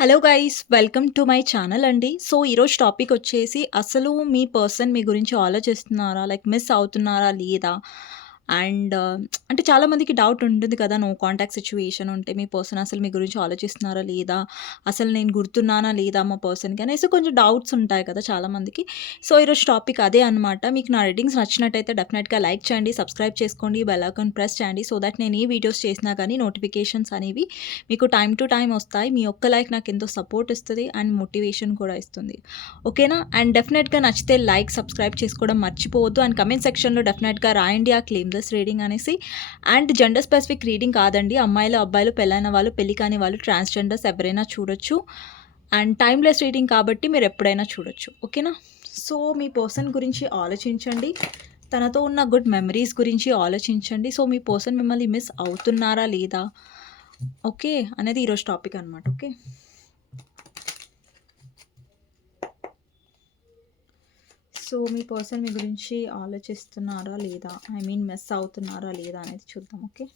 Hello guys welcome to my channel అండి. So ఈరోజు topic వచ్చేసి అసలు మీ పర్సన్ మీ గురించి ఆలోచిస్తున్నారా? లైక్ మిస్ అవుతున్నారా? లేదా? అండ్ అంటే చాలామందికి డౌట్ ఉంటుంది కదా నో కాంటాక్ట్ సిచ్యువేషన్ ఉంటే మీ పర్సన్ అసలు మీ గురించి ఆలోచిస్తున్నారా లేదా? అసలు నేను గుర్తున్నానా లేదా మా పర్సన్కి? అనేసి కొంచెం డౌట్స్ ఉంటాయి కదా చాలామందికి సో ఈరోజు టాపిక్ అదే అనమాట మీకు నా రీడింగ్స్ నచ్చినట్టయితే డెఫినెట్గా లైక్ చేయండి సబ్స్క్రైబ్ చేసుకోండి బెల్ ఐకాన్ ప్రెస్ చేయండి సో దట్ నేను ఏ వీడియోస్ చేసినా కానీ నోటిఫికేషన్స్ అనేవి మీకు టైం టు టైం వస్తాయి. మీ ఒక్క లైక్ నాకు ఎంతో సపోర్ట్ ఇస్తుంది అండ్ మోటివేషన్ కూడా ఇస్తుంది. ఓకేనా? అండ్ డెఫినెట్గా నచ్చితే లైక్ సబ్స్క్రైబ్ చేసుకోవడం మర్చిపోవద్దు అండ్ కమెంట్ సెక్షన్లో డెఫినెట్గా రాయండి ఆ క్లెయిమ్ జెండర్లెస్ రీడింగ్ అనేసి. అండ్ జెండర్ స్పెసిఫిక్ రీడింగ్ కాదండి. అమ్మాయిలు అబ్బాయిలు పెళ్ళైన వాళ్ళు పెళ్ళి కాని వాళ్ళు ట్రాన్స్జెండర్స్ ఎవరైనా చూడొచ్చు. అండ్ టైమ్లెస్ రీడింగ్ కాబట్టి మీరు ఎప్పుడైనా చూడొచ్చు. ఓకేనా? సో మీ పర్సన్ గురించి ఆలోచించండి. తనతో ఉన్న గుడ్ మెమరీస్ గురించి ఆలోచించండి. సో మీ పర్సన్ మిమ్మల్ని మిస్ అవుతున్నారా లేదా? ఓకే? అనేది ఈరోజు టాపిక్ అనమాట ఓకే? సో మీ పర్సన్ మీ గురించి ఆలోచిస్తున్నారా లేదా? ఐ మీన్ మిస్ అవుతున్నారా లేదా అనేది చూద్దాం ఓకే?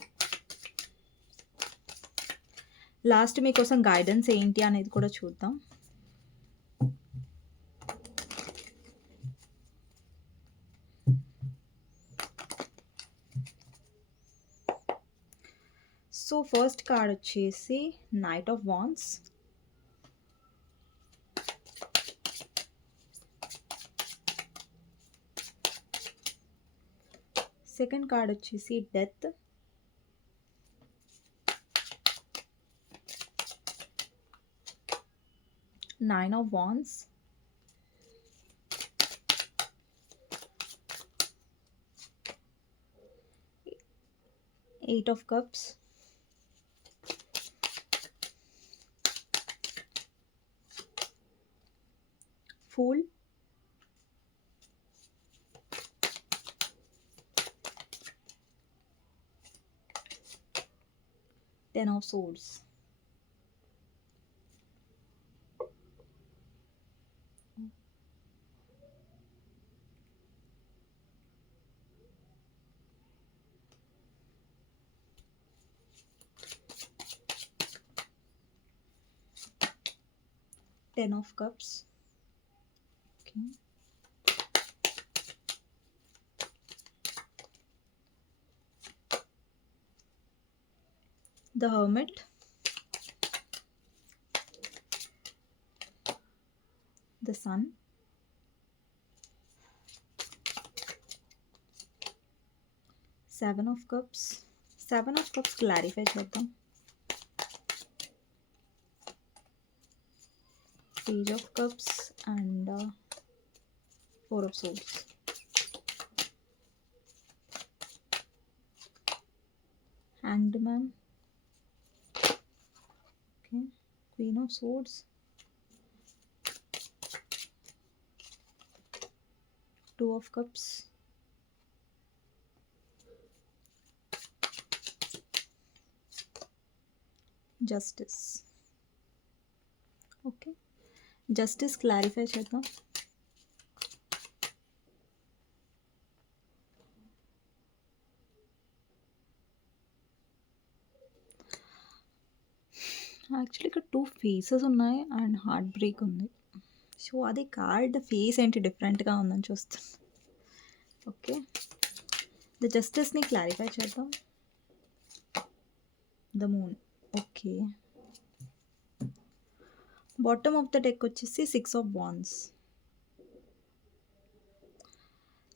లాస్ట్ మీకోసం గైడెన్స్ ఏంటి అనేది కూడా చూద్దాం. సో ఫస్ట్ కార్డ్ వచ్చేసి knight of wands second card వచ్చేసి death nine of wands eight of cups fool Ten of Swords. Ten of Cups. Okay. The Hermit. The Sun. Seven of Cups. Seven of Cups clarify చేద్దాం Page of Cups and uh, Four of Swords. Hanged Man. Okay. Queen of Swords. Two of Cups. Justice. Okay justice clarify చేద్దాం actually ఇక్కడ two faces ఉన్నాయి and heart break ఉంది. So అది card face ఏంటి డిఫరెంట్గా ఉందని చూస్తుంది ఓకే. ద జస్టిస్ని క్లారిఫై చేద్దాం. The moon. Okay. Bottom of the deck వచ్చేసి సిక్స్ ఆఫ్ బాన్స్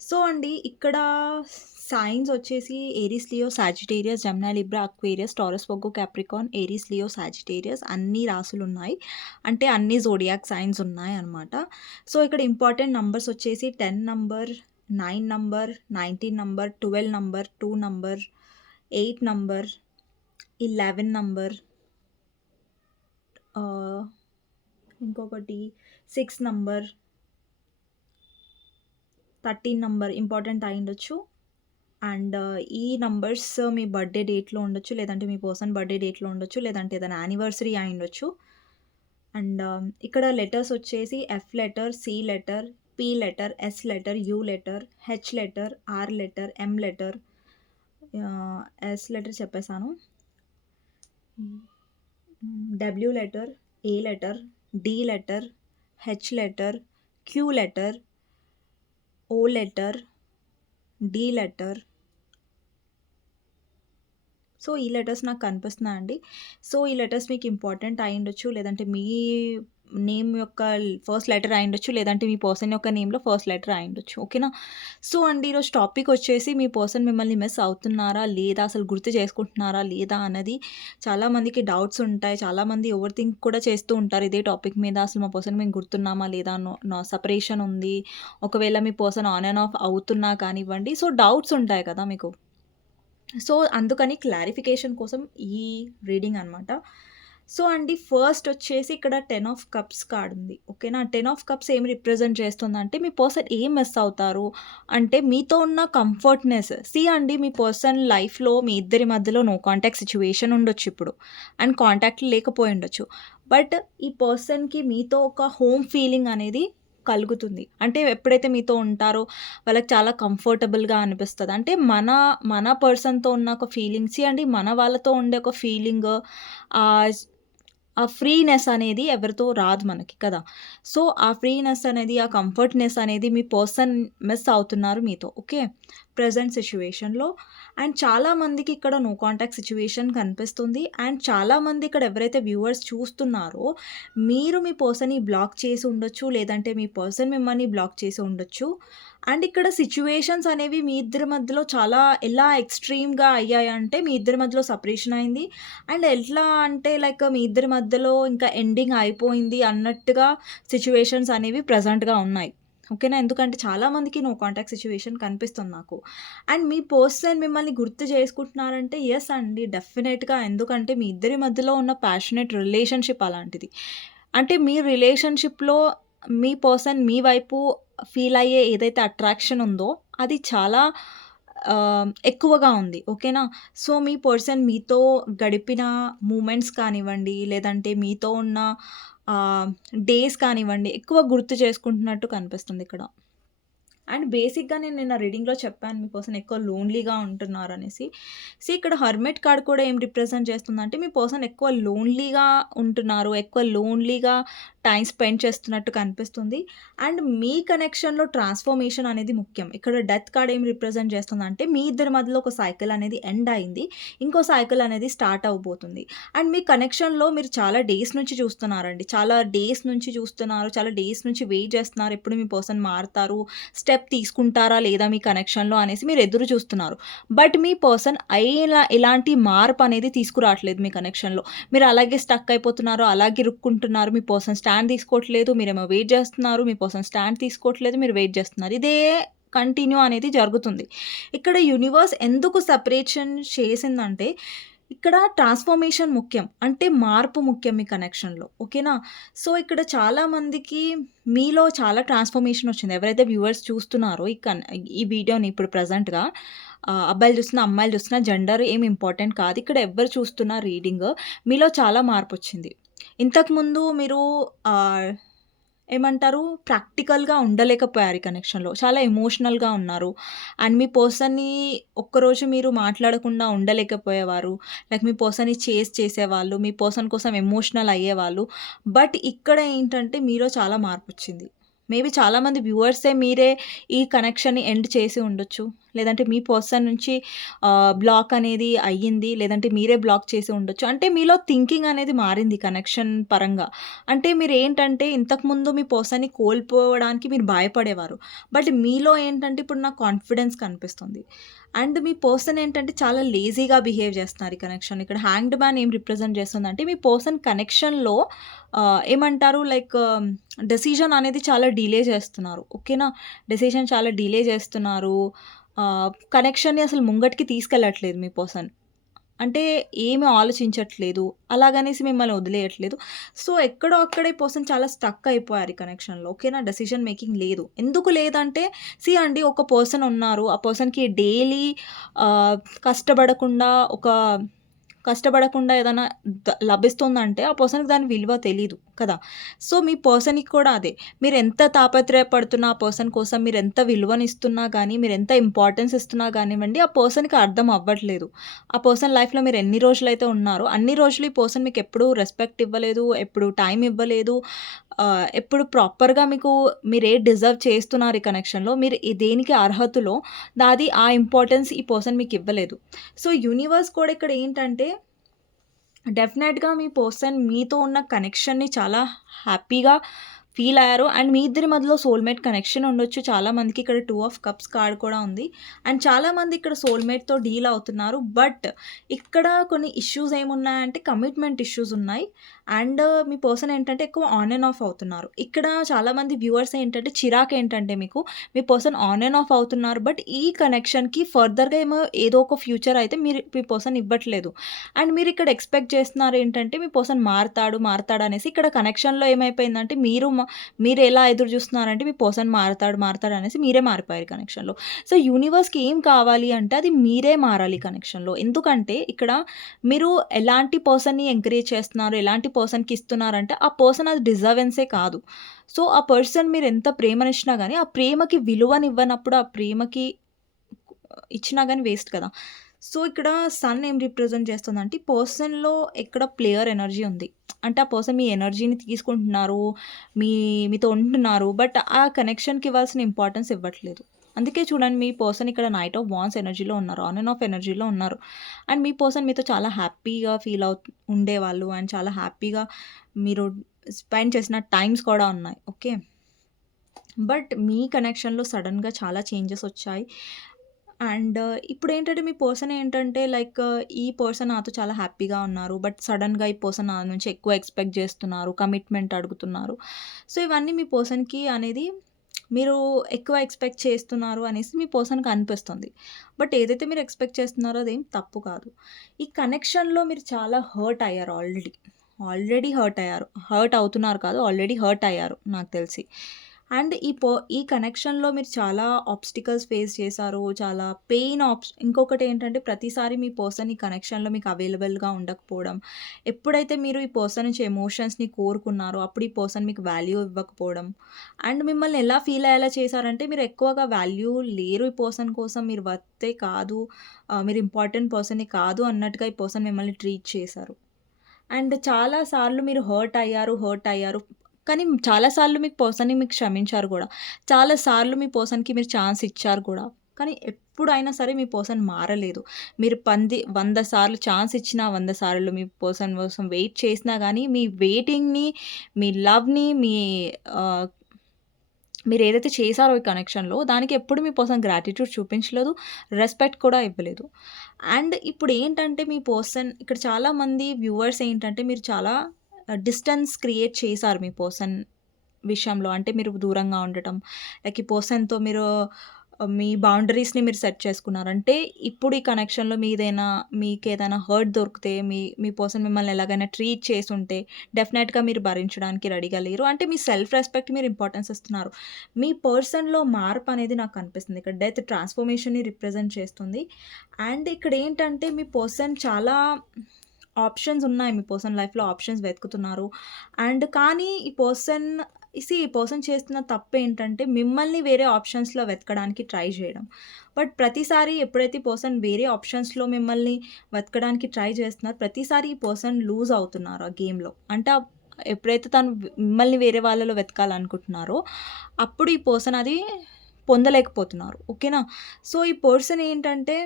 సో అండి ఇక్కడ సైన్స్ వచ్చేసి Aries Leo Sagittarius Gemini Libra Aquarius Taurus Virgo Capricorn Aries Leo Sagittarius అన్ని రాసులు ఉన్నాయి అంటే అన్ని జోడియాక్ సైన్స్ ఉన్నాయి అనమాట సో ఇక్కడ ఇంపార్టెంట్ నంబర్స్ వచ్చేసి ten number nine number nineteen number twelve number two number eight number eleven number ఇంకొకటి six number thirteen number important అయి ఉండొచ్చు. అండ్ ఈ నంబర్స్ మీ బర్త్డే డేట్లో ఉండొచ్చు లేదంటే మీ పర్సన్ బర్త్డే డేట్లో ఉండొచ్చు లేదంటే ఏదైనా యానివర్సరీ అయి ఉండొచ్చు. అండ్ ఇక్కడ లెటర్స్ వచ్చేసి F letter C letter P letter S letter U letter H letter R letter M letter S letter చెప్పేశాను. W letter A letter, D letter, H letter, Q letter, O letter, D letter. So, ఈ letters నాకు కనిపిస్తున్నాయండి. So, ఈ letters మీకు important అయ్యుండొచ్చు. లేదంటే మీ name యొక్క ఫస్ట్ లెటర్ అయ్యుండొచ్చు. లేదంటే మీ పర్సన్ యొక్క నేమ్‌లో ఫస్ట్ లెటర్ అయ్యుండొచ్చు. ఓకేనా? సో, అండి ఈరోజు టాపిక్ వచ్చేసి మీ పర్సన్ మిమ్మల్ని మిస్ అవుతున్నారా? లేదా? అసలు గుర్తు చేసుకుంటున్నారా? లేదా? అన్నది చాలామందికి డౌట్స్ ఉంటాయి. చాలామంది ఓవర్ థింక్ కూడా చేస్తూ ఉంటారు ఇదే టాపిక్ మీద. అసలు మా పర్సన్ మేము గుర్తున్నామా? లేదా? నో నా ఉంది. ఒకవేళ మీ పర్సన్ ఆన్ అండ్ ఆఫ్ అవుతున్నా కానివ్వండి. సో, డౌట్స్ ఉంటాయి కదా మీకు. సో, అందుకని క్లారిఫికేషన్ కోసం ఈ రీడింగ్ అనమాట. సో, అండి ఫస్ట్ వచ్చేసి ఇక్కడ 10 ఆఫ్ కప్స్ కార్డ్ ఉంది. ఓకేనా? 10 ఆఫ్ కప్స్ ఏం రిప్రజెంట్ చేస్తుందంటే మీ పర్సన్ ఏం మిస్ అవుతారు అంటే మీతో ఉన్న కంఫర్ట్‌నెస్. సీ అండి మీ పర్సన్ లైఫ్‌లో మీ ఇద్దరి మధ్యలో నో కాంటాక్ట్ సిచ్యువేషన్ ఉండొచ్చు ఇప్పుడు. అండ్ కాంటాక్ట్ లేకపోయి ఉండొచ్చు. బట్ ఈ పర్సన్‌కి మీతో ఒక హోమ్ ఫీలింగ్ అనేది కలుగుతుంది. అంటే ఎప్పుడైతే మీతో ఉంటారో వాళ్ళకి చాలా కంఫర్టబుల్‌గా అనిపిస్తుంది అంటే మన మన పర్సన్‌తో ఉన్న ఒక ఫీలింగ్ సీ అండి మన వాళ్ళతో ఉండే ఒక ఫీలింగ్ ఆ ఫ్రీనెస్ అనేది ఎవరితో రాదు మనకి కదా! సో, ఆ ఫ్రీనెస్ అనేది, ఆ కంఫర్ట్‌నెస్ అనేది మీ పర్సన్ మిస్ అవుతున్నారు మీతో. ఓకే. ప్రజెంట్ సిచ్యువేషన్లో అండ్ చాలామందికి ఇక్కడ నో కాంటాక్ట్ సిచ్యువేషన్ కనిపిస్తుంది. అండ్ చాలామంది ఇక్కడ ఎవరైతే వ్యూవర్స్ చూస్తున్నారో మీరు మీ పర్సన్‌ని బ్లాక్ చేసి ఉండొచ్చు. లేదంటే మీ పర్సన్ మిమ్మల్ని బ్లాక్ చేసి ఉండొచ్చు. అండ్ ఇక్కడ సిచ్యువేషన్స్ అనేవి మీ ఇద్దరి మధ్యలో చాలా ఎలా ఎక్స్‌ట్రీమ్‌గా అయ్యాయంటే మీ ఇద్దరి మధ్యలో సపరేషన్ అయింది. అండ్ ఎట్లా అంటే లైక్ మీ ఇద్దరి మధ్యలో ఇంకా ఎండింగ్ అయిపోయింది అన్నట్టుగా సిచ్యువేషన్స్ అనేవి ప్రెజెంట్‌గా ఉన్నాయి. ఓకేనా? ఎందుకంటే చాలామందికి నో కాంటాక్ట్ సిచ్యువేషన్ కనిపిస్తుంది నాకు. అండ్ మీ పర్సన్ మిమ్మల్ని గుర్తు చేసుకుంటున్నారంటే ఎస్ అండి. డెఫినెట్‌గా ఎందుకంటే మీ ఇద్దరి మధ్యలో ఉన్న ప్యాషనేట్ రిలేషన్‌షిప్ అలాంటిది. అంటే మీ రిలేషన్‌షిప్‌లో మీ పర్సన్ మీ వైపు ఫీల్ అయ్యే ఏదైతే అట్రాక్షన్ ఉందో అది చాలా ఎక్కువగా ఉంది. ఓకేనా? సో, మీ పర్సన్ మీతో గడిపిన మూమెంట్స్ కానివ్వండి, లేదంటే మీతో ఉన్న డేస్ కానివ్వండి ఎక్కువ గుర్తు చేసుకుంటున్నట్టు కనిపిస్తుంది ఇక్కడ. అండ్ బేసిక్‌గా నేను నిన్న రీడింగ్‌లో చెప్పాను మీ పర్సన్ ఎక్కువ లోన్‌లీగా ఉంటున్నారు అనేసి సో ఇక్కడ హర్మెట్ కార్డ్ కూడా ఏం రిప్రజెంట్ చేస్తుందంటే మీ పర్సన్ ఎక్కువ లోన్‌లీగా ఉంటున్నారు. ఎక్కువ లోన్‌లీగా టైం స్పెండ్ చేస్తున్నట్టు కనిపిస్తుంది. అండ్ మీ కనెక్షన్‌లో ట్రాన్స్‌ఫర్మేషన్ అనేది ముఖ్యం. ఇక్కడ డెత్ కార్డ్ ఏం రిప్రజెంట్ చేస్తుందంటే మీ ఇద్దరి మధ్యలో ఒక సైకిల్ అనేది ఎండ్ అయింది. ఇంకో సైకిల్ అనేది స్టార్ట్ అవ్వబోతుంది. అండ్ మీ కనెక్షన్‌లో మీరు చాలా డేస్ నుంచి చూస్తున్నారండి. చాలా డేస్ నుంచి చూస్తున్నారు. చాలా డేస్ నుంచి వెయిట్ చేస్తున్నారు. ఎప్పుడు మీ పర్సన్ మారుతారు స్టెప్ తీసుకుంటారా లేదా మీ కనెక్షన్‌లో అనేసి మీరు ఎదురు చూస్తున్నారు. బట్ మీ పర్సన్ అయినా ఎలాంటి మార్పు అనేది తీసుకురావట్లేదు మీ కనెక్షన్‌లో. మీరు అలాగే స్టక్ అయిపోతున్నారు. అలాగే రుక్కుంటున్నారు మీ పర్సన్ స్టాండ్ తీసుకోవట్లేదు. మీరేమో వెయిట్ చేస్తున్నారు. మీ పర్సన్ స్టాండ్ తీసుకోవట్లేదు. మీరు వెయిట్ చేస్తున్నారు. ఇదే కంటిన్యూ అనేది జరుగుతుంది. ఇక్కడ యూనివర్స్ ఎందుకు సెపరేషన్ చేసిందంటే ఇక్కడ ట్రాన్స్‌ఫర్మేషన్ ముఖ్యం. అంటే మార్పు ముఖ్యం మీ కనెక్షన్‌లో. ఓకేనా? సో, ఇక్కడ చాలామందికి మీలో చాలా ట్రాన్స్‌ఫర్మేషన్ వచ్చింది. ఎవరైతే వ్యూవర్స్ చూస్తున్నారో ఈ కన్ ఈ వీడియోని ఇప్పుడు ప్రజెంట్గా అబ్బాయిలు చూస్తున్నా, అమ్మాయిలు చూస్తున్నా జెండర్ ఏమి ఇంపార్టెంట్ కాదు. ఇక్కడ ఎవరు చూస్తున్నా రీడింగ్ మీలో చాలా మార్పు వచ్చింది ఇంతకుముందు మీరు ఏమంటారు ప్రాక్టికల్‌గా ఉండలేకపోయారు ఈ కనెక్షన్‌లో. చాలా ఎమోషనల్‌గా ఉన్నారు. అండ్ మీ పర్సన్‌ని ఒక్కరోజు మీరు మాట్లాడకుండా ఉండలేకపోయేవారు. లైక్ మీ పర్సన్‌ని చేస్ చేసేవాళ్ళు. మీ పర్సన్ కోసం ఎమోషనల్ అయ్యేవాళ్ళు. బట్ ఇక్కడ ఏంటంటే మీలో చాలా మార్పు వచ్చింది మేబీ చాలామంది వ్యూవర్సే మీరే ఈ కనెక్షన్‌ని ఎండ్ చేసి ఉండొచ్చు. లేదంటే మీ పర్సన్ నుంచి బ్లాక్ అనేది అయ్యింది. లేదంటే మీరే బ్లాక్ చేసి ఉండొచ్చు. అంటే మీలో థింకింగ్ అనేది మారింది కనెక్షన్ పరంగా. అంటే మీరు ఏంటంటే ఇంతకుముందు మీ పర్సన్‌ని కోల్పోవడానికి మీరు భయపడేవారు. బట్ మీలో ఏంటంటే ఇప్పుడు నాకు కాన్ఫిడెన్స్ కనిపిస్తుంది. అండ్ మీ పర్సన్ ఏంటంటే చాలా లేజీగా బిహేవ్ చేస్తున్నారు ఈ కనెక్షన్. ఇక్కడ హ్యాంగ్డ్ మ్యాన్ ఏం రిప్రజెంట్ చేస్తుందంటే మీ పర్సన్ కనెక్షన్‌లో ఏమంటారు లైక్ um, డెసిషన్ అనేది చాలా డిలే చేస్తున్నారు. ఓకేనా? డెసిషన్ చాలా డిలే చేస్తున్నారు. కనెక్షన్‌ని అసలు ముంగటికి తీసుకెళ్ళట్లేదు మీ పర్సన్. అంటే ఏమి ఆలోచించట్లేదు. అలాగనేసి మిమ్మల్ని వదిలేయట్లేదు. సో, ఎక్కడో అక్కడే పర్సన్ చాలా స్టక్ అయిపోయారు ఈ కనెక్షన్‌లో. ఓకేనా? డెసిషన్ మేకింగ్ లేదు. ఎందుకు లేదంటే సి అండి ఒక పర్సన్ ఉన్నారు. ఆ పర్సన్‌కి డైలీ కష్టపడకుండా ఒక కష్టపడకుండా ఏదైనా ద లభిస్తుందంటే ఆ పర్సన్‌కి దాని విలువ తెలియదు కదా! సో, మీ పర్సన్‌కి కూడా అదే. మీరెంత తాపత్రయపడుతున్నా ఆ పర్సన్ కోసం, మీరు ఎంత విలువనిస్తున్నా మీరు ఎంత ఇంపార్టెన్స్ ఇస్తున్నా కానివ్వండి ఆ పర్సన్‌కి అర్థం అవ్వట్లేదు. ఆ పర్సన్ లైఫ్‌లో మీరు ఎన్ని రోజులైతే ఉన్నారో, అన్ని రోజులు ఈ పర్సన్ మీకు ఎప్పుడు రెస్పెక్ట్ ఇవ్వలేదు, ఎప్పుడు టైం ఇవ్వలేదు. ఎప్పుడు ప్రాపర్‌గా మీకు మీరేది డిజర్వ్ చేస్తున్నారు ఈ కనెక్షన్‌లో, మీరు దేనికి అర్హతలో దాది ఆ ఇంపార్టెన్స్ ఈ పర్సన్ మీకు ఇవ్వలేదు సో, యూనివర్స్ కూడా ఇక్కడ ఏంటంటే డెఫినెట్‌గా మీ పర్సన్ మీతో ఉన్న కనెక్షన్‌ని చాలా హ్యాపీగా ఫీల్ అయ్యారు. అండ్ మీ ఇద్దరి మధ్యలో సోల్‌మేట్ కనెక్షన్ ఉండొచ్చు. చాలామందికి ఇక్కడ టూ ఆఫ్ కప్స్ కార్డ్ కూడా ఉంది. అండ్ చాలామంది ఇక్కడ సోల్‌మేట్‌తో డీల్ అవుతున్నారు. బట్ ఇక్కడ కొన్ని ఇష్యూస్ ఏమున్నాయంటే కమిట్మెంట్ ఇష్యూస్ ఉన్నాయి. అండ్ మీ పర్సన్ ఏంటంటే ఎక్కువ ఆన్ అండ్ ఆఫ్ అవుతున్నారు. ఇక్కడ చాలామంది వ్యూవర్స్ ఏంటంటే చిరాకేంటంటే మీకు మీ పర్సన్ ఆన్ అండ్ ఆఫ్ అవుతున్నారు. బట్ ఈ కనెక్షన్‌కి ఫర్దర్‌గా ఏమో ఏదో ఒక ఫ్యూచర్ అయితే మీరు మీ పర్సన్ ఇవ్వట్లేదు. అండ్ మీరు ఇక్కడ ఎక్స్‌పెక్ట్ చేస్తున్నారు ఏంటంటే మీ పర్సన్ మారతాడు, మారతాడు అనేసి. ఇక్కడ కనెక్షన్‌లో ఏమైపోయిందంటే మీరు మీరు ఎలా ఎదురు చూస్తున్నారంటే మీ పర్సన్ మారతాడు, మారుతాడు అనేసి మీరే మారిపోయారు కనెక్షన్‌లో. సో, యూనివర్స్‌కి ఏం కావాలి అంటే అది మీరే మారాలి కనెక్షన్‌లో. ఎందుకంటే ఇక్కడ మీరు ఎలాంటి పర్సన్‌ని ఎంకరేజ్ చేస్తున్నారు, ఎలాంటి పర్సన్‌కి ఇస్తున్నారంటే ఆ పర్సన్ అది డిజర్వెన్సే కాదు. సో, ఆ పర్సన్ మీరు ఎంత ప్రేమనిచ్చినా కానీ ఆ ప్రేమకి విలువనివ్వనప్పుడు, ఆ ప్రేమకి ఇచ్చినా కానీ వేస్ట్ కదా! సో, ఇక్కడ సన్ ఏం రిప్రజెంట్ చేస్తుందంటే పర్సన్‌లో ఎక్కడ ప్లేయర్ ఎనర్జీ ఉంది. అంటే ఆ పర్సన్ మీ ఎనర్జీని తీసుకుంటున్నారు, మీ మీతో ఉంటున్నారు. బట్ ఆ కనెక్షన్‌కి ఇవ్వాల్సిన ఇంపార్టెన్స్ ఇవ్వట్లేదు. అందుకే చూడండి మీ పర్సన్ ఇక్కడ నైట్ ఆఫ్ వాన్స్ ఎనర్జీలో ఉన్నారు. ఆన్ అండ్ ఆఫ్ ఎనర్జీలో ఉన్నారు. అండ్ మీ పర్సన్ మీతో చాలా హ్యాపీగా ఫీల్ అవు ఉండేవాళ్ళు. అండ్ చాలా హ్యాపీగా మీరు స్పెండ్ చేసిన టైమ్స్ కూడా ఉన్నాయి. ఓకే. బట్ మీ కనెక్షన్‌లో సడన్గా చాలా చేంజెస్ వచ్చాయి. అండ్ uh, ఇప్పుడు ఏంటంటే మీ పర్సన్ ఏంటంటే లైక్ ఈ పర్సన్ నాతో చాలా హ్యాపీగా ఉన్నారు. బట్ సడన్గా ఈ పర్సన్ నా నుంచి ఎక్కువ ఎక్స్‌పెక్ట్ చేస్తున్నారు. కమిట్మెంట్ అడుగుతున్నారు. సో, ఇవన్నీ మీ పర్సన్‌కి అనేది మీరు ఎక్కువ ఎక్స్‌పెక్ట్ చేస్తున్నారు అనేసి మీ పర్సన్‌కి అనిపిస్తుంది. బట్ ఏదైతే మీరు ఎక్స్‌పెక్ట్ చేస్తున్నారో అదేం తప్పు కాదు. ఈ కనెక్షన్‌లో మీరు చాలా హర్ట్ అయ్యారు ఆల్రెడీ. ఆల్రెడీ హర్ట్ అయ్యారు. హర్ట్ అవుతున్నారు కాదు. ఆల్రెడీ హర్ట్ అయ్యారు నాకు తెలిసి. అండ్ ఈ ప ఈ కనెక్షన్‌లో మీరు చాలా ఆబ్స్టికల్స్ ఫేస్ చేశారు. చాలా పెయిన్ ఆప్షన్ ఇంకొకటి ఏంటంటే ప్రతిసారి మీ పర్సన్ ఈ కనెక్షన్‌లో మీకు అవైలబుల్‌గా ఉండకపోవడం. ఎప్పుడైతే మీరు ఈ పర్సన్ నుంచి ఎమోషన్స్‌ని కోరుకున్నారో అప్పుడు ఈ పర్సన్ మీకు వాల్యూ ఇవ్వకపోవడం. అండ్ మిమ్మల్ని ఎలా ఫీల్ అయ్యేలా చేశారంటే మీరు ఎక్కువగా వాల్యూ లేరు ఈ పర్సన్ కోసం. మీరు వర్తే కాదు. మీరు ఇంపార్టెంట్ పర్సనే కాదు అన్నట్టుగా ఈ పర్సన్ మిమ్మల్ని ట్రీట్ చేశారు. అండ్ చాలా సార్లు మీరు హర్ట్ అయ్యారు, హర్ట్ అయ్యారు. కానీ చాలా సార్లు పర్సన్‌ని మీకు క్షమించారు కూడా చాలా సార్లు మీ పర్సన్‌కి మీరు ఛాన్స్ ఇచ్చారు కూడా. కానీ ఎప్పుడైనా సరే మీ పర్సన్ మారలేదు. మీరు పంది వంద సార్లు ఛాన్స్ ఇచ్చినా, వంద సార్లు మీ పర్సన్ కోసం వెయిట్ చేసినా కానీ మీ వెయిటింగ్‌ని, మీ లవ్‌ని, మీ మీరు ఏదైతే చేశారో ఈ కనెక్షన్‌లో దానికి ఎప్పుడు మీ పర్సన్ గ్రాటిట్యూడ్ చూపించలేదు. రెస్పెక్ట్ కూడా ఇవ్వలేదు. అండ్ ఇప్పుడు ఏంటంటే మీ పర్సన్ ఇక్కడ చాలామంది వ్యూవర్స్ ఏంటంటే మీరు చాలా డిస్టెన్స్ క్రియేట్ చేశారు మీ పర్సన్ విషయంలో. అంటే మీరు దూరంగా ఉండటం. లైక్ ఈ పర్సన్‌తో మీరు మీ బౌండరీస్‌ని మీరు సెట్ చేసుకున్నారు. అంటే ఇప్పుడు ఈ కనెక్షన్‌లో మీదైనా మీకు ఏదైనా హర్ట్ దొరికితే మీ మీ పర్సన్ మిమ్మల్ని ఎలాగైనా ట్రీట్ చేసుంటే డెఫినెట్‌గా మీరు భరించడానికి రెడీగా లేరు. అంటే మీ సెల్ఫ్ రెస్పెక్ట్ మీరు ఇంపార్టెన్స్ ఇస్తున్నారు. మీ పర్సన్‌లో మార్పు అనేది నాకు కనిపిస్తుంది. ఇక్కడ డెత్ ట్రాన్స్‌ఫర్మేషన్‌ని రిప్రజెంట్ చేస్తుంది. అండ్ ఇక్కడ ఏంటంటే మీ పర్సన్ చాలా ఆప్షన్స్ ఉన్నాయి. మీ పర్సన్ లైఫ్‌లో ఆప్షన్స్ వెతుకుతున్నారు. అండ్ కానీ ఈ పర్సన్ సీ ఈ పర్సన్ చేస్తున్న తప్పు ఏంటంటే మిమ్మల్ని వేరే ఆప్షన్స్‌లో వెతకడానికి ట్రై చేయడం. బట్ ప్రతిసారి ఎప్పుడైతే పర్సన్ వేరే ఆప్షన్స్‌లో మిమ్మల్ని వెతకడానికి ట్రై చేస్తున్నారో ప్రతిసారి ఈ పర్సన్ లూజ్ అవుతున్నారు ఆ గేమ్‌లో. అంటే ఎప్పుడైతే తను మిమ్మల్ని వేరే వాళ్ళలో వెతకాలనుకుంటున్నారో అప్పుడు ఈ పర్సన్ అది పొందలేకపోతున్నారు. ఓకేనా? సో, ఈ పర్సన్ ఏంటంటే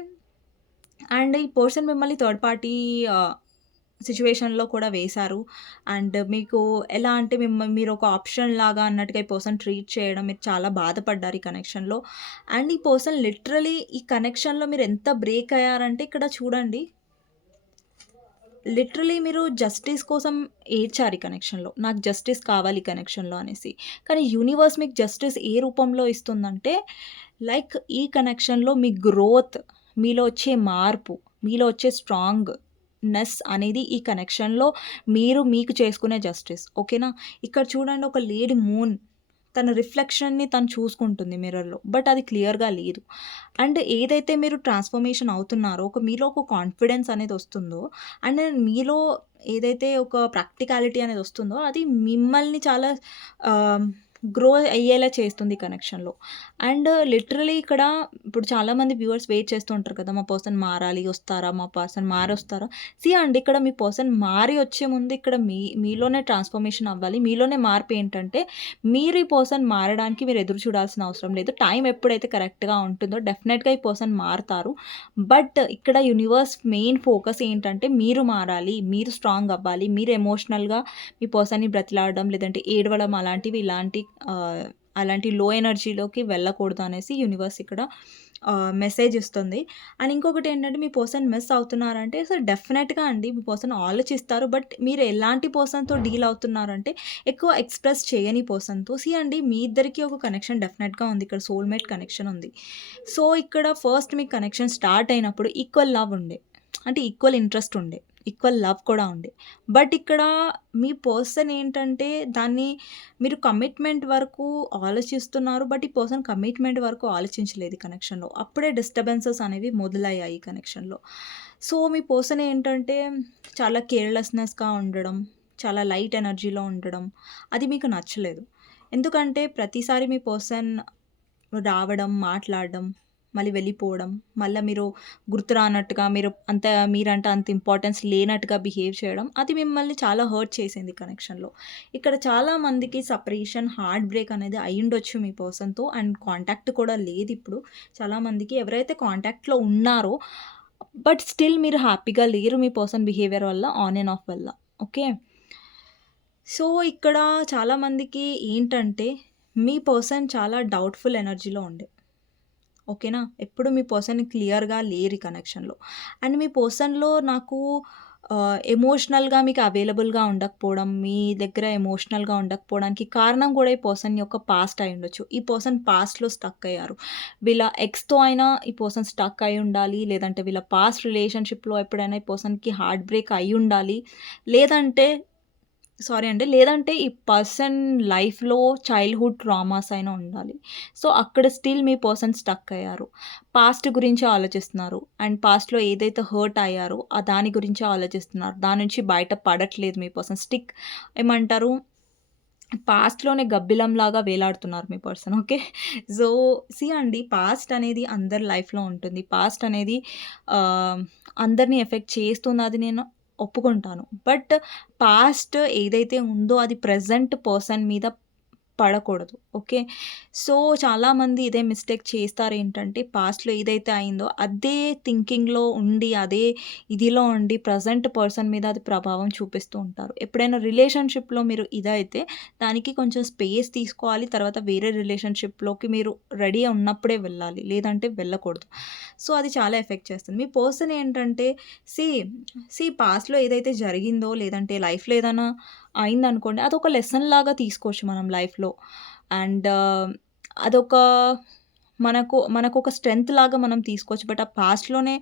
అండ్ ఈ పర్సన్ మిమ్మల్ని థర్డ్ పార్టీ సిచ్యువేషన్లో కూడా వేశారు. అండ్ మీకు ఎలా అంటే మిమ్మల్ని మీరు ఒక ఆప్షన్ లాగా అన్నట్టుగా ఈ పర్సన్ ట్రీట్ చేయడం మీరు చాలా బాధపడ్డారు ఈ కనెక్షన్‌లో. అండ్ ఈ పర్సన్ లిటరలీ ఈ కనెక్షన్‌లో మీరు ఎంత బ్రేక్ అయ్యారంటే ఇక్కడ చూడండి. లిటరలీ మీరు జస్టిస్ కోసం ఏడ్చారు ఈ కనెక్షన్‌లో. నాకు జస్టిస్ కావాలి ఈ కనెక్షన్‌లో అనేసి. కానీ యూనివర్స్ మీకు జస్టిస్ ఏ రూపంలో ఇస్తుందంటే లైక్ ఈ కనెక్షన్‌లో మీ గ్రోత్, మీలో వచ్చే మార్పు, మీలో వచ్చే స్ట్రాంగ్ నెస్ అనేది ఈ కనెక్షన్‌లో మీరు మీకు చేసుకునే జస్టిస్. ఓకేనా? ఇక్కడ చూడండి ఒక లేడీ మూన్ తన రిఫ్లెక్షన్‌ని తను చూసుకుంటుంది మిర్రర్‌లో. బట్ అది క్లియర్‌గా లేదు. అండ్ ఏదైతే మీరు ట్రాన్స్‌ఫర్మేషన్ అవుతున్నారో, ఒక మీలో ఒక కాన్ఫిడెన్స్ అనేది వస్తుందో, అండ్ మీలో ఏదైతే ఒక ప్రాక్టికాలిటీ అనేది వస్తుందో, అది మిమ్మల్ని చాలా గ్రో అయ్యేలా చేస్తుంది కనెక్షన్‌లో. అండ్ లిటరలీ ఇక్కడ ఇప్పుడు చాలామంది వ్యూవర్స్ వెయిట్ చేస్తూ ఉంటారు కదా! మా పర్సన్ మారాలి, వస్తారా? మా పర్సన్ మారొస్తారా? సి అండ్ ఇక్కడ మీ పర్సన్ మారి వచ్చే ముందు ఇక్కడ మీ మీలోనే ట్రాన్స్‌ఫర్మేషన్ అవ్వాలి. మీలోనే మార్పు ఏంటంటే, మీరు ఈ పర్సన్ మారడానికి మీరు ఎదురు చూడాల్సిన అవసరం లేదు. టైం ఎప్పుడైతే కరెక్ట్‌గా ఉంటుందో డెఫినెట్‌గా ఈ పర్సన్ మారుతారు బట్ ఇక్కడ యూనివర్స్ మెయిన్ ఫోకస్ ఏంటంటే, మీరు మారాలి, మీరు స్ట్రాంగ్ అవ్వాలి, మీరు ఎమోషనల్‌గా మీ పర్సన్‌ని బ్రతిలాడడం, లేదంటే ఏడవడం అలాంటివి ఇలాంటి అలాంటి లో ఎనర్జీలోకి వెళ్ళకూడదు అనేసి యూనివర్స్ ఇక్కడ మెసేజ్ ఇస్తుంది. అండ్ ఇంకొకటి ఏంటంటే, మీ పర్సన్ మిస్ అవుతున్నారంటే సో డెఫినెట్‌గా అండి మీ పర్సన్ ఆలోచిస్తారు. బట్ మీరు ఎలాంటి పర్సన్‌తో డీల్ అవుతున్నారంటే, ఎక్కువ ఎక్స్‌ప్రెస్ చేయని పర్సన్‌తో. సీ అండి మీ ఇద్దరికీ ఒక కనెక్షన్ డెఫినెట్‌గా ఉంది. ఇక్కడ సోల్‌మేట్ కనెక్షన్ ఉంది. సో, ఇక్కడ ఫస్ట్ మీకు కనెక్షన్ స్టార్ట్ అయినప్పుడు ఈక్వల్ లవ్ ఉండే. అంటే ఈక్వల్ ఇంట్రెస్ట్ ఉండే. ఈక్వల్ లవ్ కూడా ఉండే. బట్ ఇక్కడ మీ పర్సన్ ఏంటంటే, దాన్ని మీరు కమిట్మెంట్ వరకు ఆలోచిస్తున్నారు. బట్ ఈ పర్సన్ కమిట్మెంట్ వరకు ఆలోచించలేదు కనెక్షన్‌లో. అప్పుడే డిస్టర్బెన్సెస్ అనేవి మొదలయ్యాయి కనెక్షన్‌లో. సో, మీ పర్సన్ ఏంటంటే, చాలా కేర్‌లెస్‌నెస్‌గా ఉండడం, చాలా లైట్ ఎనర్జీలో ఉండడం, అది మీకు నచ్చలేదు. ఎందుకంటే, ప్రతిసారి మీ పర్సన్ రావడం, మాట్లాడడం, మళ్ళీ వెళ్ళిపోవడం, మళ్ళీ మీరు గుర్తు రానట్టుగా మీరు అంత మీరంటే అంత ఇంపార్టెన్స్ లేనట్టుగా బిహేవ్ చేయడం, అది మిమ్మల్ని చాలా హర్ట్ చేసింది కనెక్షన్‌లో. ఇక్కడ చాలామందికి సపరేషన్ హార్ట్ బ్రేక్ అనేది అయ్యుండొచ్చు మీ పర్సన్‌తో. అండ్ కాంటాక్ట్ కూడా లేదు ఇప్పుడు చాలామందికి. ఎవరైతే కాంటాక్ట్‌లో ఉన్నారో, బట్ స్టిల్ మీరు హ్యాపీగా లేరు మీ పర్సన్ బిహేవియర్ వల్ల, ఆన్ అండ్ ఆఫ్ వల్ల. ఓకే. సో, ఇక్కడ చాలామందికి ఏంటంటే, మీ పర్సన్ చాలా డౌట్‌ఫుల్ ఎనర్జీలో ఉండే. ఓకేనా. ఎప్పుడు మీ పర్సన్ క్లియర్‌గా లేరు ఈ కనెక్షన్‌లో. అండ్ మీ పర్సన్‌లో నాకు ఎమోషనల్‌గా మీకు అవైలబుల్‌గా ఉండకపోవడం, మీ దగ్గర ఎమోషనల్‌గా ఉండకపోవడానికి కారణం కూడా ఈ పర్సన్ యొక్క పాస్ట్ అయి ఉండొచ్చు ఈ పర్సన్ పాస్ట్‌లో స్టక్ అయ్యారు. వీళ్ళ ఎక్స్‌తో అయినా ఈ పర్సన్ స్టక్ అయి ఉండాలి. లేదంటే వీళ్ళ పాస్ట్ రిలేషన్‌షిప్‌లో ఎప్పుడైనా ఈ పర్సన్‌కి హార్ట్ బ్రేక్ అయి ఉండాలి లేదంటే సారీ అండి. లేదంటే ఈ పర్సన్ లైఫ్‌లో చైల్డ్‌హుడ్ ట్రామాస్ అయినా ఉండాలి. సో, అక్కడ స్టిల్ మీ పర్సన్ స్టక్ అయ్యారు. పాస్ట్ గురించి ఆలోచిస్తున్నారు. అండ్ పాస్ట్‌లో ఏదైతే హర్ట్ అయ్యారో, ఆ దాని గురించే ఆలోచిస్తున్నారు. దాని నుంచి బయట పడట్లేదు మీ పర్సన్. స్టిక్ ఏమంటారు పాస్ట్‌లోనే గబ్బిలంలాగా వేలాడుతున్నారు మీ పర్సన్. ఓకే. సో, సి అండి పాస్ట్ అనేది అందరి లైఫ్‌లో ఉంటుంది. పాస్ట్ అనేది అందరినీ ఎఫెక్ట్ చేస్తుంది. అది నేను ఒప్పుకుంటాను. బట్ పాస్ట్ ఏదైతే ఉందో అది ప్రెజెంట్ పర్సన్ మీద పడకూడదు. ఓకే. సో, చాలామంది ఇదే మిస్టేక్ చేస్తారు ఏంటంటే పాస్ట్‌లో ఏదైతే అయిందో అదే థింకింగ్‌లో ఉండి, అదే ఇదిలో ఉండి ప్రజెంట్ పర్సన్ మీద అది ప్రభావం చూపిస్తూ ఉంటారు. ఎప్పుడైనా రిలేషన్‌షిప్‌లో మీరు ఇదైతే దానికి కొంచెం స్పేస్ తీసుకోవాలి. తర్వాత వేరే రిలేషన్‌షిప్‌లోకి మీరు రెడీ ఉన్నప్పుడే వెళ్ళాలి. లేదంటే వెళ్ళకూడదు. సో, అది చాలా ఎఫెక్ట్ చేస్తుంది. మీ పర్సన్ ఏంటంటే సి సి పాస్ట్‌లో ఏదైతే జరిగిందో లేదంటే లైఫ్‌లో ఏదైనా అయిందనుకోండి, అదొక లెసన్ లాగా తీసుకోవచ్చు మనం లైఫ్‌లో. అండ్ uh, అదొక మనకు మనకు ఒక స్ట్రెంత్ లాగా మనం తీసుకోవచ్చు. బట్ ఆ పాస్ట్‌లోనే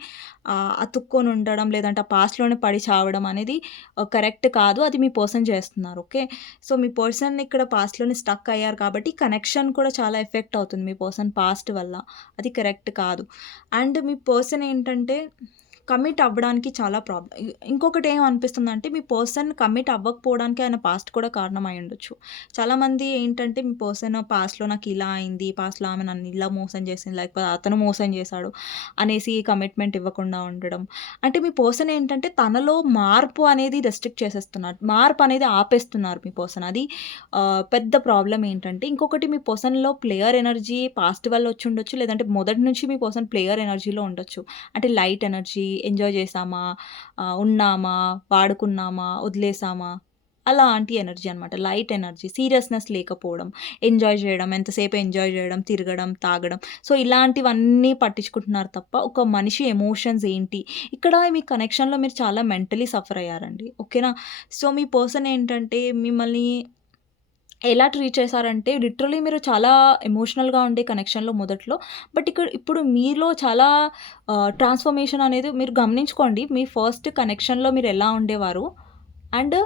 అతుక్కొని ఉండడం, లేదంటే ఆ పాస్ట్‌లోనే పడి చావడం అనేది uh, కరెక్ట్ కాదు. అది మీ పర్సన్ చేస్తున్నారు. ఓకే. సో, మీ పర్సన్ ఇక్కడ పాస్ట్‌లోనే స్టక్ అయ్యారు కాబట్టి కనెక్షన్ కూడా చాలా ఎఫెక్ట్ అవుతుంది మీ పర్సన్ పాస్ట్ వల్ల. అది కరెక్ట్ కాదు. అండ్ మీ పర్సన్ ఏంటంటే కమిట్ అవ్వడానికి చాలా ప్రాబ్లం ఇంకొకటి ఏం అనిపిస్తుంది అంటే మీ పర్సన్ కమిట్ అవ్వకపోవడానికి ఆయన పాస్ట్ కూడా కారణం అయ్యుండొచ్చు. చాలామంది ఏంటంటే, మీ పర్సన్ పాస్ట్‌లో నాకు ఇలా అయింది, పాస్ట్‌లో ఆమె నన్ను ఇలా మోసం చేసింది, లేకపోతే అతను మోసం చేశాడు అనేసి కమిట్మెంట్ ఇవ్వకుండా ఉండడం. అంటే మీ పర్సన్ ఏంటంటే, తనలో మార్పు అనేది రెస్ట్రిక్ట్ చేసేస్తున్నారు. మార్పు అనేది ఆపేస్తున్నారు మీ పర్సన్. అది పెద్ద ప్రాబ్లం ఏంటంటే, ఇంకొకటి మీ పర్సన్‌లో ప్లేయర్ ఎనర్జీ పాస్ట్ వల్ల వచ్చి ఉండొచ్చు లేదంటే మొదటి నుంచి మీ పర్సన్ ప్లేయర్ ఎనర్జీలో ఉండొచ్చు. అంటే లైట్ ఎనర్జీ, ఎంజాయ్ చేసామా ఉన్నామా, వాడుకున్నామా, వదిలేసామా అలాంటి ఎనర్జీ అనమాట. లైట్ ఎనర్జీ, సీరియస్‌నెస్ లేకపోవడం, ఎంజాయ్ చేయడం, ఎంతసేపు ఎంజాయ్ చేయడం, తిరగడం, తాగడం. సో, ఇలాంటివన్నీ పట్టించుకుంటున్నారు తప్ప, ఒక మనిషి ఎమోషన్స్ ఏంటి? ఇక్కడ మీ కనెక్షన్‌లో మీరు చాలా మెంటలీ సఫర్ అయ్యారండి. ఓకేనా. సో, మీ పర్సన్ ఏంటంటే మిమ్మల్ని ఎలా ట్రీట్ చేశారంటే, లిటరలీ మీరు చాలా ఎమోషనల్‌గా ఉండే కనెక్షన్‌లో మొదట్లో. బట్ ఇక్కడ ఇప్పుడు మీలో చాలా ట్రాన్స్‌ఫర్మేషన్ అనేది మీరు గమనించుకోండి. మీ ఫస్ట్ కనెక్షన్‌లో మీరు ఎలా ఉండేవారు? అండ్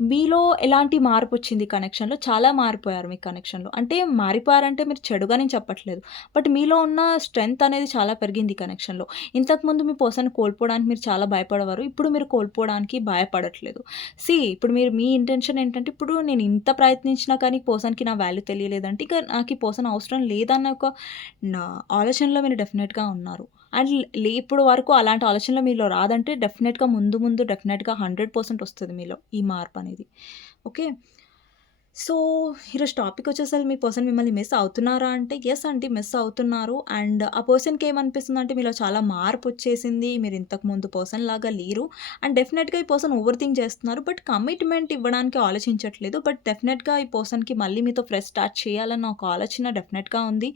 మీలో ఎలాంటి మార్పు వచ్చింది కనెక్షన్‌లో? చాలా మారిపోయారు మీ కనెక్షన్‌లో. అంటే మారిపోయారంటే మీరు చెడుగా నేను చెప్పట్లేదు. బట్ మీలో ఉన్న స్ట్రెంత్ అనేది చాలా పెరిగింది కనెక్షన్‌లో. ఇంతకుముందు మీ పర్సన్ కోల్పోవడానికి మీరు చాలా భయపడేవారు. ఇప్పుడు మీరు కోల్పోవడానికి భయపడట్లేదు. సి ఇప్పుడు మీరు మీ ఇంటెన్షన్ ఏంటంటే ఇప్పుడు నేను ఇంత ప్రయత్నించినా కానీ పర్సన్‌కి నా వాల్యూ తెలియలేదంటే ఇక నాకు ఈ పర్సన్ అవసరం లేదన్న ఒక నా ఆలోచనలో మీరు డెఫినెట్‌గా ఉన్నారు. అండ్ ఇప్పుడు వరకు అలాంటి ఆలోచనలు మీలో రాదంటే డెఫినెట్‌గా ముందు ముందు డెఫినెట్‌గా హండ్రెడ్ పర్సెంట్ వస్తుంది మీలో ఈ మార్పు అనేది ఓకే. సో, ఈరోజు టాపిక్ వచ్చేసరికి మీ పర్సన్ మిమ్మల్ని మిస్ అవుతున్నారా అంటే ఎస్ అండి. మిస్ అవుతున్నారు. అండ్ ఆ పర్సన్‌కి ఏమనిపిస్తుంది అంటే మీలో చాలా మార్పు వచ్చేసింది మీరు ఇంతకుముందు పర్సన్ లాగా లేరు. అండ్ డెఫినెట్‌గా ఈ పర్సన్ ఓవర్ థింక్ చేస్తున్నారు. బట్ కమిట్మెంట్ ఇవ్వడానికి ఆలోచించట్లేదు. బట్ డెఫినెట్‌గా ఈ పర్సన్‌కి మళ్ళీ మీతో ఫ్రెష్ స్టార్ట్ చేయాలన్న ఒక ఆలోచన డెఫినెట్‌గా ఉంది.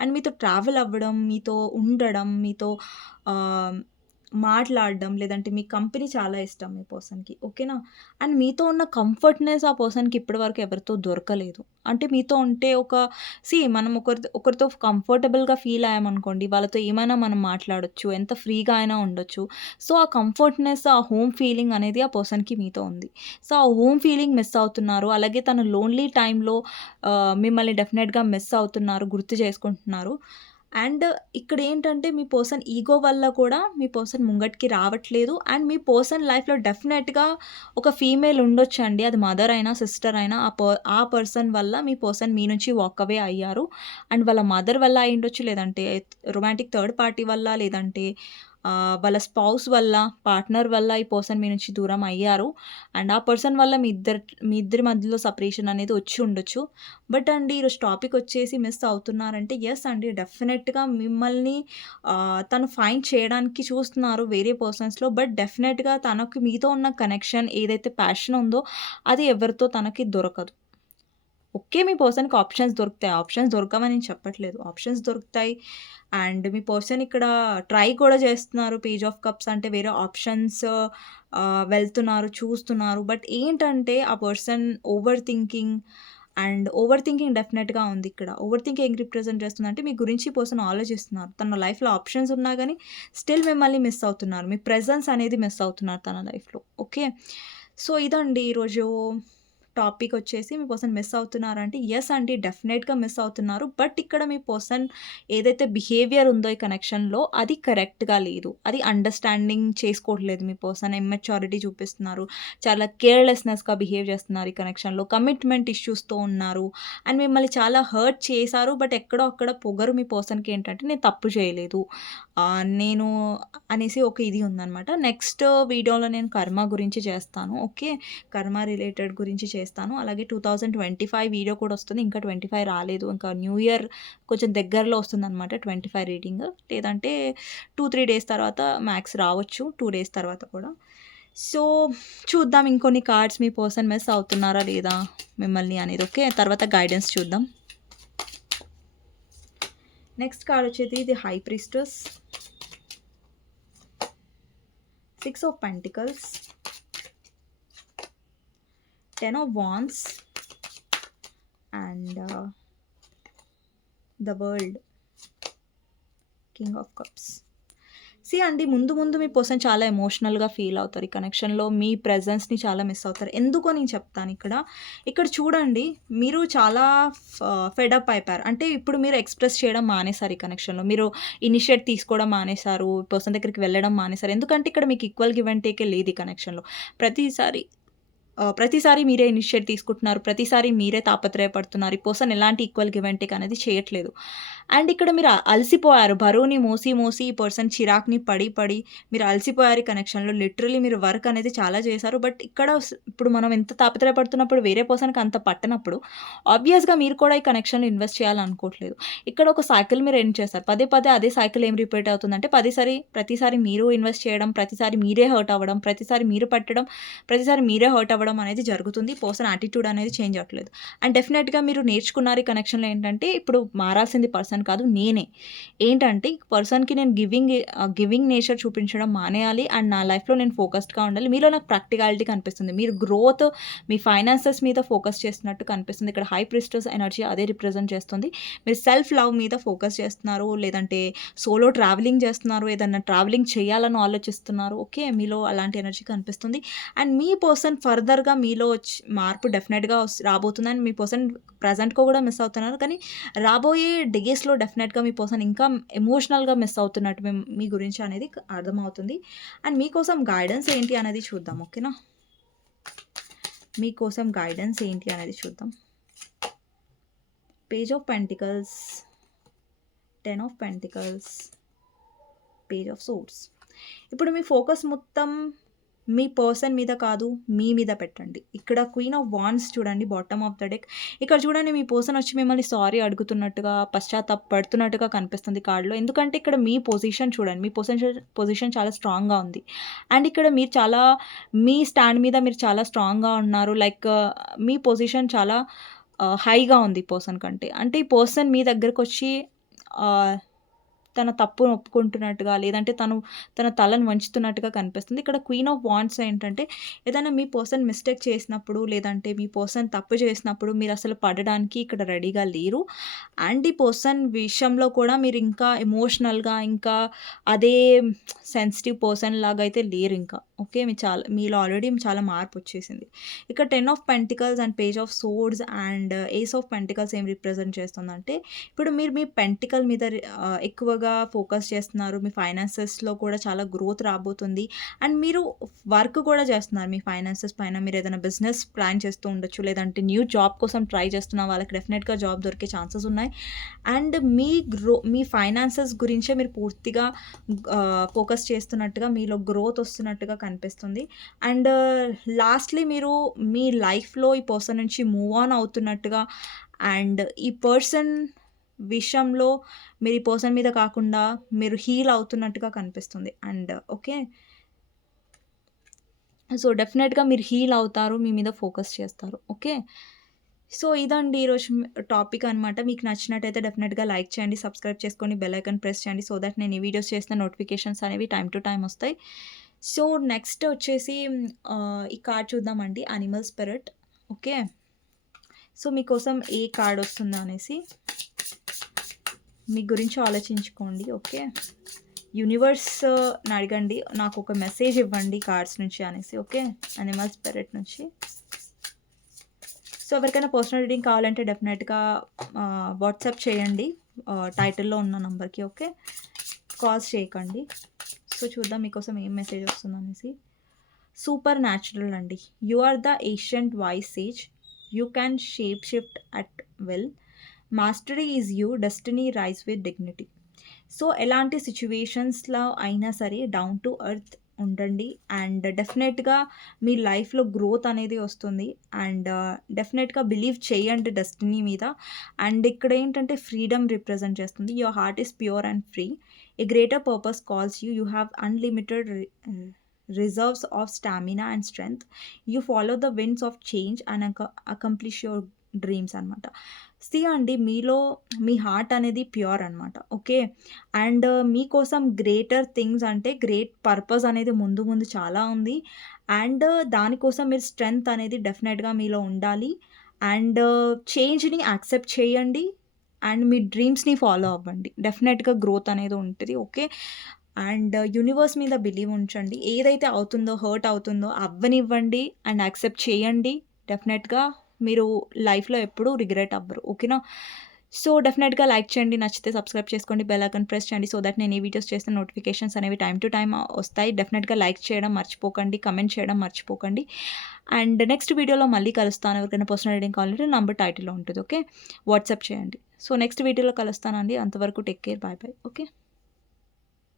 అండ్ మీతో ట్రావెల్ అవ్వడం, మీతో ఉండడం, మీతో మాట్లాడడం లేదంటే మీ కంపెనీ చాలా ఇష్టం మీ పర్సన్‌కి. ఓకేనా. అండ్ మీతో ఉన్న కంఫర్ట్‌నెస్ ఆ పర్సన్‌కి ఇప్పటి వరకు ఎవరితో దొరకలేదు. అంటే మీతో ఉంటే ఒక సి మనం ఒకరితో ఒకరితో కంఫర్టబుల్‌గా ఫీల్ అయ్యామనుకోండి వాళ్ళతో ఏమైనా మనం మాట్లాడొచ్చు. ఎంత ఫ్రీగా అయినా ఉండొచ్చు. సో, ఆ కంఫర్ట్‌నెస్, ఆ హోమ్ ఫీలింగ్ అనేది ఆ పర్సన్‌కి మీతో ఉంది. సో, ఆ హోమ్ ఫీలింగ్ మిస్ అవుతున్నారు. అలాగే తను లోన్లీ టైంలో మిమ్మల్ని డెఫినెట్‌గా మిస్ అవుతున్నారు. గుర్తు చేసుకుంటున్నారు. అండ్ ఇక్కడ ఏంటంటే మీ పర్సన్ ఈగో వల్ల కూడా మీ పర్సన్ ముంగటికి రావట్లేదు. అండ్ మీ పర్సన్ లైఫ్‌లో డెఫినెట్‌గా ఒక ఫీమేల్ ఉండొచ్చండి. అది మదర్ అయినా, సిస్టర్ అయినా ఆ పర్ ఆ పర్సన్ వల్ల మీ పర్సన్ మీ నుంచి వాక్ అవే అయ్యారు. అండ్ వాళ్ళ మదర్ వల్ల అయ్యుండొచ్చు. లేదంటే రొమాంటిక్ థర్డ్ పార్టీ వల్ల లేదంటే వాళ్ళ స్పౌస్ వల్ల, పార్ట్నర్ వల్ల ఈ పర్సన్ మీ నుంచి దూరం అయ్యారు. అండ్ ఆ పర్సన్ వల్ల మీ ఇద్దరి మీ ఇద్దరి మధ్యలో సపరేషన్ అనేది వచ్చి ఉండొచ్చు. బట్ అండి ఈరోజు టాపిక్ వచ్చేసి మిస్ అవుతున్నారంటే ఎస్ అండి. డెఫినెట్‌గా మిమ్మల్ని తను ఫైండ్ చేయడానికి చూస్తున్నారు వేరే పర్సన్స్‌లో. బట్ డెఫినెట్‌గా తనకు మీతో ఉన్న కనెక్షన్ ఏదైతే ప్యాషన్ ఉందో అది ఎవరితో తనకి దొరకదు. ఓకే. మీ పర్సన్‌కి ఆప్షన్స్ దొరుకుతాయి. ఆప్షన్స్ దొరకమని నేను చెప్పట్లేదు. ఆప్షన్స్ దొరుకుతాయి. అండ్ మీ పర్సన్ ఇక్కడ ట్రై కూడా చేస్తున్నారు. పేజ్ ఆఫ్ కప్స్ అంటే వేరే ఆప్షన్స్ వెళ్తున్నారు, చూస్తున్నారు. బట్ ఏంటంటే ఆ person over thinking and over thinking డెఫినెట్‌గా ఉంది ఇక్కడ. ఓవర్ థింకింగ్ ఏం రిప్రజెంట్ చేస్తుందంటే మీ గురించి పర్సన్ ఆలోచిస్తున్నారు. తన లైఫ్‌లో ఆప్షన్స్ ఉన్నా కానీ స్టిల్ మిమ్మల్ని మిస్ అవుతున్నారు. మీ ప్రెజెన్స్ అనేది మిస్ అవుతున్నారు తన లైఫ్‌లో. ఓకే. సో, ఇదండి ఈరోజు టాపిక్ వచ్చేసి మీ పర్సన్ మిస్ అవుతున్నారంటే ఎస్ అండి. డెఫినెట్‌గా మిస్ అవుతున్నారు. బట్ ఇక్కడ మీ పర్సన్ ఏదైతే బిహేవియర్ ఉందో ఈ కనెక్షన్‌లో అది కరెక్ట్‌గా లేదు. అది అండర్‌స్టాండింగ్ చేసుకోవట్లేదు మీ పర్సన్. ఇమ్మెచ్యూరిటీ చూపిస్తున్నారు. చాలా కేర్‌లెస్‌నెస్‌గా బిహేవ్ చేస్తున్నారు ఈ కనెక్షన్‌లో. కమిట్మెంట్ ఇష్యూస్‌తో ఉన్నారు. అండ్ మిమ్మల్ని చాలా హర్ట్ చేశారు. బట్ ఎక్కడో అక్కడ పొగరు మీ పర్సన్‌కి ఏంటంటే నేను తప్పు చేయలేదు. నేను అనేసి ఒక ఇది ఉందనమాట. నెక్స్ట్ వీడియోలో నేను కర్మ గురించి చేస్తాను. ఓకే. కర్మ రిలేటెడ్ గురించి చేస్తాను. అలాగే 2025 వీడియో కూడా వస్తుంది. ఇంకా 25 రాలేదు. ఇంకా న్యూ ఇయర్ కొంచెం దగ్గరలో వస్తుందనమాట 25 రీడింగ్. లేదంటే 2, 3 డేస్ తర్వాత మ్యాక్స్ రావచ్చు. టూ డేస్ తర్వాత కూడా. సో, చూద్దాం ఇంకొన్ని కార్డ్స్ మీ పర్సన్ మిస్ అవుతున్నారా లేదా మిమ్మల్ని అనేది. ఓకే. తర్వాత గైడెన్స్ చూద్దాం. నెక్స్ట్ కార్డ్ వచ్చేది ఇది high priestess Six of Pentacles, Ten of Wands, and uh, the World, King of Cups. See అండి ముందు ముందు మీ పర్సన్ చాలా ఎమోషనల్‌గా ఫీల్ అవుతారు. ఈ కనెక్షన్‌లో మీ ప్రెజెన్స్‌ని చాలా మిస్ అవుతారు. ఎందుకో నేను చెప్తాను ఇక్కడ. ఇక్కడ చూడండి మీరు చాలా ఫెడప్ అయిపోయారు. అంటే ఇప్పుడు మీరు ఎక్స్‌ప్రెస్ చేయడం మానేసారు ఈ కనెక్షన్‌లో. మీరు ఇనిషియేట్ తీసుకోవడం మానేశారు పర్సన్ దగ్గరికి వెళ్ళడం మానేశారు ఎందుకంటే ఇక్కడ మీకు ఈక్వల్ గివ్ అండ్ టేకే లేదు ఈ కనెక్షన్‌లో. ప్రతిసారి ప్రతిసారి మీరే ఇనిషియేట్ తీసుకుంటున్నారు. ప్రతిసారి మీరే తాపత్రయపడుతున్నారు. ఈ పర్సన్ ఎలాంటి ఈక్వల్ గివ్ అండ్ టేక్ అనేది చేయట్లేదు. అండ్ ఇక్కడ మీరు అలసిపోయారు. బరువుని మోసి మోసి ఈ పర్సన్ చిరాకుని పడి పడి మీరు అలసిపోయారు ఈ కనెక్షన్‌లో. లిటరలీ మీరు వర్క్ అనేది చాలా చేశారు. బట్ ఇక్కడ ఇప్పుడు మనం ఎంత తాపత్రయపడుతున్నప్పుడు వేరే పర్సన్‌కి అంత పట్టనప్పుడు ఆబ్వియస్‌గా మీరు కూడా ఈ కనెక్షన్‌లో ఇన్వెస్ట్ చేయాలనుకోవట్లేదు. ఇక్కడ ఒక సైకిల్ మీరు ఎండ్ చేస్తారు పదే పదే అదే సైకిల్ ఏం రిపీట్ అవుతుందంటే పదిసారి ప్రతిసారి మీరు ఇన్వెస్ట్ చేయడం, ప్రతిసారి మీరే హర్ట్ అవ్వడం, ప్రతిసారి మీరు పట్టడం ప్రతిసారి మీరే హర్ట్ అవ్వడం అనేది జరుగుతుంది. పర్సన్ యాటిట్యూడ్ అనేది చేంజ్ అవ్వట్లేదు. అండ్ డెఫినెట్‌గా మీరు నేర్చుకున్నారు ఈ కనెక్షన్‌లో ఏంటంటే ఇప్పుడు మారాల్సింది పర్సన్ కాదు నేనే. ఏంటంటే పర్సన్‌కి నేను గివింగ్ గివింగ్ నేచర్ చూపించడం మానేయాలి. అండ్ నా లైఫ్‌లో నేను ఫోకస్డ్‌గా ఉండాలి. మీలో నాకు ప్రాక్టికాలిటీ కనిపిస్తుంది. మీరు గ్రోత్ మీ ఫైనాన్సెస్ మీద ఫోకస్ చేస్తున్నట్టు కనిపిస్తుంది. ఇక్కడ హై ప్రిస్టస్ ఎనర్జీ అదే రిప్రజెంట్ చేస్తుంది. మీరు సెల్ఫ్ లవ్ మీద ఫోకస్ చేస్తున్నారు. లేదంటే సోలో ట్రావెలింగ్ చేస్తున్నారు. ఏదన్నా ట్రావెలింగ్ చేయాలని ఆలోచిస్తున్నారు. ఓకే. మీలో అలాంటి ఎనర్జీ కనిపిస్తుంది. అండ్ మీ పర్సన్ ఫర్దర్‌గా మీలో వచ్చి మార్పు డెఫినెట్‌గా రాబోతుంది అండ్ మీ పర్సన్ ప్రెజెంట్‌గా కూడా మిస్ అవుతున్నారు. కానీ రాబోయే డేస్‌లో డెఫినెట్‌గా మీ పర్సన్ ఇంకా ఎమోషనల్‌గా మిస్ అవుతున్నట్టు మీ మీ గురించి అనేది అర్థమవుతుంది. అండ్ మీకోసం గైడెన్స్ ఏంటి అనేది చూద్దాం. ఓకేనా? మీకోసం గైడెన్స్ ఏంటి అనేది చూద్దాం. Page of pentacles, ten of pentacles, page of swords. ఇప్పుడు మీ ఫోకస్ మొత్తం మీ పర్సన్ మీద కాదు, మీ మీద పెట్టండి. ఇక్కడ క్వీన్ ఆఫ్ వాన్స్ చూడండి బాటమ్ ఆఫ్ ద డెక్. ఇక్కడ చూడండి మీ పర్సన్ వచ్చి మిమ్మల్ని సారీ అడుగుతున్నట్టుగా, పశ్చాత్తాపపడుతున్నట్టుగా కనిపిస్తుంది కార్డులో ఎందుకంటే ఇక్కడ మీ పొజిషన్ చూడండి. మీ పొజిషన్ పొజిషన్ చాలా స్ట్రాంగ్‌గా ఉంది. అండ్ ఇక్కడ మీరు చాలా మీ స్టాండ్ మీద మీరు చాలా స్ట్రాంగ్‌గా ఉన్నారు. లైక్ uh, మీ పొజిషన్ చాలా uh, హైగా ఉంది పర్సన్ కంటే. అంటే ఈ పర్సన్ మీ దగ్గరకొచ్చి వచ్చి uh, తన తప్పును ఒప్పుకుంటున్నట్టుగా, లేదంటే తను తన తలను వంచుతున్నట్టుగా కనిపిస్తుంది. ఇక్కడ క్వీన్ ఆఫ్ వాన్స్ ఏంటంటే ఏదైనా మీ పర్సన్ మిస్టేక్ చేసినప్పుడు, లేదంటే మీ పర్సన్ తప్పు చేసినప్పుడు మీరు అసలు పడడానికి ఇక్కడ రెడీగా లేరు. అండ్ ఈ పర్సన్ విషయంలో కూడా మీరు ఇంకా ఎమోషనల్‌గా ఇంకా అదే సెన్సిటివ్ పర్సన్ లాగా అయితే లేరు ఇంకా ఓకే. మీ చాలా మీలో ఆల్రెడీ చాలా మార్పు వచ్చేసింది ఇక్కడ 10 of pentacles and page of swords and ace of pentacles ఏం రిప్రజెంట్ చేస్తుందంటే, ఇప్పుడు మీరు మీ పెంటికల్ మీద ఎక్కువగా ఎక్కువగా ఫోకస్ చేస్తున్నారు. మీ ఫైనాన్సెస్‌లో కూడా చాలా గ్రోత్ రాబోతుంది. అండ్ మీరు వర్క్ కూడా చేస్తున్నారు మీ ఫైనాన్సెస్ పైన. మీరు ఏదైనా బిజినెస్ ప్లాన్ చేస్తూ ఉండొచ్చు. లేదంటే న్యూ జాబ్ కోసం ట్రై చేస్తున్న వాళ్ళకి డెఫినెట్‌గా జాబ్ దొరికే ఛాన్సెస్ ఉన్నాయి. అండ్ మీ గ్రో మీ ఫైనాన్సెస్ గురించే మీరు పూర్తిగా ఫోకస్ చేస్తున్నట్టుగా మీలో గ్రోత్ వస్తున్నట్టుగా కనిపిస్తుంది. అండ్ లాస్ట్‌లీ మీరు మీ లైఫ్‌లో ఈ పర్సన్ నుంచి మూవ్ ఆన్ అవుతున్నట్టుగా అండ్ ఈ పర్సన్ విషయంలో మీరు ఈ పర్సన్ మీద కాకుండా మీరు హీల్ అవుతున్నట్టుగా కనిపిస్తుంది. And okay. సో, డెఫినెట్‌గా మీరు హీల్ అవుతారు. మీ మీద ఫోకస్ చేస్తారు. ఓకే. సో, ఇదండి ఈరోజు టాపిక్ అనమాట. మీకు నచ్చినట్టయితే డెఫినెట్‌గా లైక్ చేయండి. సబ్స్క్రైబ్ చేసుకొని బెల్ ఐకన్ ప్రెస్ చేయండి. సో దట్ నేను ఈ వీడియోస్ చేసిన నోటిఫికేషన్స్ అనేవి టైం టు టైం వస్తాయి. సో, నెక్స్ట్ వచ్చేసి ఈ కార్డ్ చూద్దామండి. Animal spirit. ఓకే. సో, మీకోసం ఏ కార్డ్ వస్తుందా అనేసి మీ గురించి ఆలోచించుకోండి. ఓకే. యూనివర్స్‌ని అడగండి. నాకు ఒక మెసేజ్ ఇవ్వండి కార్డ్స్ నుంచి అనేసి. ఓకే. అనిమల్ స్పిరిట్ నుంచి. సో, ఎవరికైనా పర్సనల్ రీడింగ్ కావాలంటే డెఫినెట్‌గా వాట్సాప్ చేయండి. టైటిల్‌లో ఉన్న నంబర్‌కి. ఓకే. కాల్స్ చేయకండి. సో, చూద్దాం మీకోసం ఏం మెసేజ్ వస్తుందనేసి. సూపర్ న్యాచురల్ అండి. You are the ancient wise age you can shape shift at will mastery is you. Destiny rise with dignity. So, ఎలాంటి సిచ్యువేషన్స్లో అయినా సరే డౌన్ టు అర్త్ ఉండండి. అండ్ డెఫినెట్‌గా మీ లైఫ్‌లో గ్రోత్ అనేది వస్తుంది. అండ్ డెఫినెట్‌గా బిలీవ్ చేయండి డెస్టినీ మీద. అండ్ ఇక్కడ ఏంటంటే ఫ్రీడమ్ రిప్రజెంట్ చేస్తుంది. Your heart is pure and free. A greater purpose calls you. You have unlimited re reserves of stamina and strength. You follow the winds of change and ac accomplish your dreams అనమాట. See అండి మీలో మీ heart అనేది pure అనమాట. Okay. And uh, మీకోసం greater things అంటే great purpose అనేది ముందు ముందు చాలా ఉంది. అండ్ uh, దానికోసం మీరు స్ట్రెంగ్త్ అనేది డెఫినెట్‌గా మీలో ఉండాలి. అండ్ uh, చేంజ్‌ని యాక్సెప్ట్ చేయండి. అండ్ మీ డ్రీమ్స్‌ని ఫాలో అవ్వండి. డెఫినెట్‌గా గ్రోత్ అనేది ఉంటుంది ఓకే. అండ్ యూనివర్స్ మీద బిలీవ్ ఉంచండి. ఏదైతే అవుతుందో, హర్ట్ అవుతుందో అవ్వనివ్వండి. అండ్ యాక్సెప్ట్ చేయండి. డెఫినెట్‌గా మీరు లైఫ్‌లో ఎప్పుడూ రిగ్రెట్ అవ్వరు. ఓకేనా. సో, డెఫినెట్‌గా లైక్ చేయండి. నచ్చితే సబ్స్క్రైబ్ చేసుకోండి. బెల్ ఐకన్ ప్రెస్ చేయండి. సో దట్ నేను ఈ వీడియోస్ చేసిన నోటిఫికేషన్స్ అనేవి టైం టు టైమ్ వస్తాయి. డెఫినెట్‌గా లైక్ చేయడం మర్చిపోకండి. కమెంట్ చేయడం మర్చిపోకండి. అండ్ నెక్స్ట్ వీడియోలో మళ్ళీ కలుస్తాను. ఎవరికైనా పర్సనల్ రీడింగ్ కావాలంటే నంబర్ టైటిల్‌లో ఉంటుంది ఓకే. వాట్సాప్ చేయండి. సో, నెక్స్ట్ వీడియోలో కలుస్తానండి. అంతవరకు take care. Bye bye. Okay.